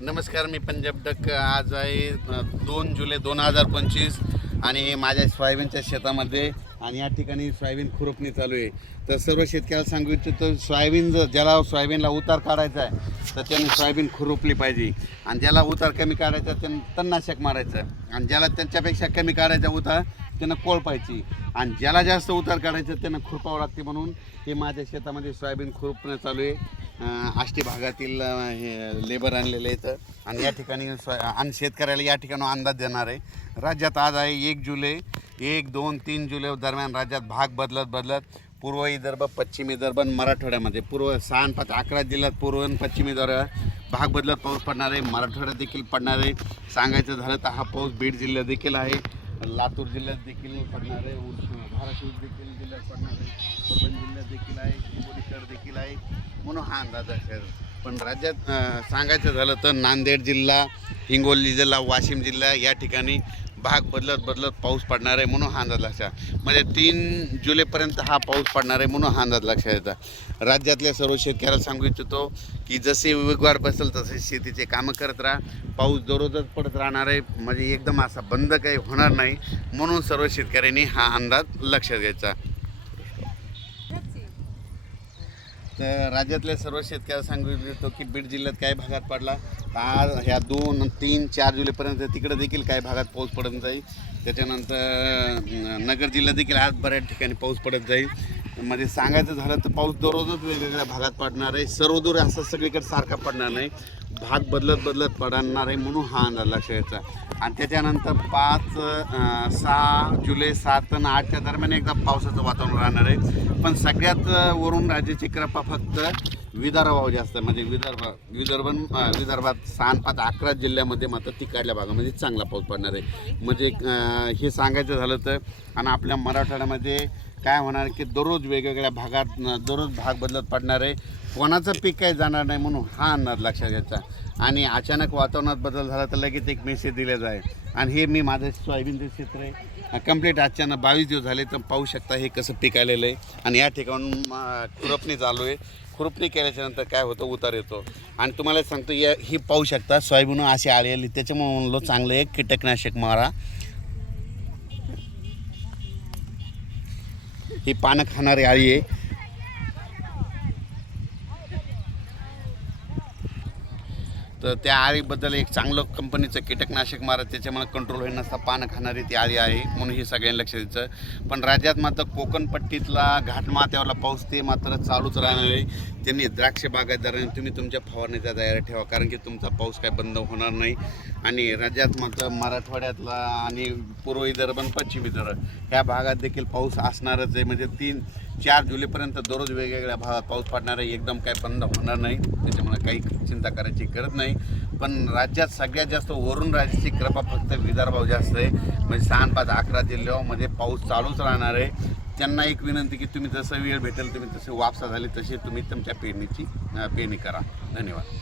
नमस्कार, मी पंजाब डक. आज आहे 2 जुलै 2025 आणि माझ्या सोयाबीनच्या शेतामध्ये आणि या ठिकाणी सोयाबीन खुरपणी चालू आहे. तर सर्व शेतकऱ्याला सांगू इच्छितो, सोयाबीन ज्याला सोयाबीनला उतार काढायचा आहे तर त्याने सोयाबीन खुरपली पाहिजे, आणि ज्याला उतार कमी काढायचा त्यानं तणनाशक मारायचं, आणि ज्याला त्यांच्यापेक्षा कमी काढायचा उतार त्यानं कोळपायची, आणि ज्याला जास्त उतार काढायचं त्यानं खुरपावं लागते. म्हणून हे माझ्या शेतामध्ये सोयाबीन खुरपणं चालू आहे. आष्टी भागातील हे लेबर आणलेले आहेत, आणि या ठिकाणी आणि शेतकऱ्याला या ठिकाणी अंदाज देणार आहे. राज्यात आज आहे 1 जुलै. 1, 2, 3 जुलै दरम्यान राज्यात भाग बदलत पूर्व विदर्भ, पश्चिम विदर्भ आणि मराठवाड्यामध्ये 6 आणि 5 11 जिल्ह्यात पूर्व आणि पश्चिम विदर्भ भाग बदलत पाऊस पडणार आहे. मराठवाड्यात देखील पडणार आहे. सांगायचं झालं तर हा पाऊस बीड जिल्ह्यात देखील आहे, लातूर जिल्ह्यात देखील पडणार आहे, धाराशिव देखील जिल्ह्यात पडणार आहे, परभणी जिल्ह्यात देखील आहे, हिंगोलीकर देखील आहे. म्हणून हा अंदाज आहे. पण राज्यात सांगायचं झालं तर नांदेड जिल्हा, हिंगोली जिल्हा, वाशिम जिल्हा या ठिकाणी भाग बदलत पाऊस पडणार आहे. म्हणून हा अंदाज लक्षात, म्हणजे 3 जुलैपर्यंत हा पाऊस पडणार आहे. म्हणून हा अंदाज लक्षात येतात. राज्यातल्या सर्व शेतकऱ्याला सांगू इच्छितो की जसे वेगवार बसेल तसे शेतीचे कामं करत राहा. पाऊस दररोजच पडत राहणार आहे, म्हणजे एकदम असा बंद काही होणार नाही. म्हणून सर्व शेतकऱ्यांनी हा अंदाज लक्षात घ्यायचा. तर राज्यातल्या सर्व शेतकऱ्याला सांगू इच्छितो की बीड जिल्ह्यात काही भागात पडला, आज ह्या 2, 3, 4 जुलैपर्यंत तिकडे देखील काही भागात पाऊस पडत जाईल. त्याच्यानंतर नगर जिल्ह्यात देखील आज बऱ्याच ठिकाणी पाऊस पडत जाईल. म्हणजे सांगायचं झालं तर पाऊस दररोजच वेगवेगळ्या भागात पडणार आहे. सर्वदूर असं सगळीकडे सारखा पडणार नाही, भाग बदलत पडणार आहे. म्हणून हा अंदाज लक्षात घ्यायचा. आणि त्याच्यानंतर 5, 6 जुलै 7 आणि 8च्या दरम्यान एकदा पावसाचं वातावरण राहणार आहे. पण सगळ्यात वरून राज्याची कृपा फक्त विदर्भावर जास्त, म्हणजे विदर्भात 6 आणि 5 11 जिल्ह्यामध्ये मात्र तिकडल्या भागामध्ये चांगला पाऊस पडणार आहे. म्हणजे हे सांगायचं झालं तर. आणि आपल्या मराठवाड्यामध्ये काय होणार की दररोज वेगवेगळ्या भागात दररोज भाग बदलत पडणार आहे. कोणाचं पीक काही जाणार नाही, म्हणून हा अंदाज लक्षात घ्यायचा. आणि अचानक वातावरणात बदल झाला तर लगेच एक मेसेज दिला जाईल. आणि हे मी माझं सोयाबीनचं क्षेत्र आहे कंप्लीट अचानक 22 दिवस झाले, तर पाहू शकता हे कसं पीक आलेलं आहे. आणि या ठिकाणून खुरपणी चालू आहे. खुरपणी केल्याच्यानंतर काय होतं, उतार येतो. आणि तुम्हाला सांगतो ही पाहू शकता सोयाबीन अशी आळी आली, त्याच्यामुळे म्हणलो चांगलं एक कीटकनाशक मारा. ही पानं खाणारी आळी आहे. तर त्या आळीबद्दल एक चांगलं कंपनीचं कीटकनाशक मारा, त्याच्यामुळे कंट्रोल होईल. नसता पानं खाणारी ती आळी आहे, म्हणून हे सगळ्यांनी लक्ष द्यायचं. पण राज्यात मात्र कोकणपट्टीतला घाटमाथ्यावरला पाऊस ते मात्र चालूच राहणार आहे. त्यांनी द्राक्ष बागायतदारांनी तुम्ही तुमच्या फवारणीचा तयारी ठेवा, कारण की तुमचा पाऊस काय बंद होणार नाही. आणि राज्यात मात्र मराठवाड्यातला आणि पूर्व विदर्भ आणि पश्चिम विदर्भ ह्या भागात देखील पाऊस असणारच आहे. म्हणजे 3, 4 जुलैपर्यंत दररोज वेगवेगळ्या भागात पाऊस पडणार आहे. एकदम काय बंद होणार नाही, त्याच्यामुळे काही चिंता करायची गरज नाही. पण राज्यात सगळ्यात जास्त वरून राज्याची कृपा फक्त विदर्भावर जास्त आहे. म्हणजे 6 आणि 5 11 जिल्ह्यामध्ये पाऊस चालूच राहणार आहे. त्यांना एक विनंती की तुम्ही जसं वेळ भेटेल तुम्ही तसे वापसा झाली तशी तुम्ही तुमच्या पेरणी करा. धन्यवाद.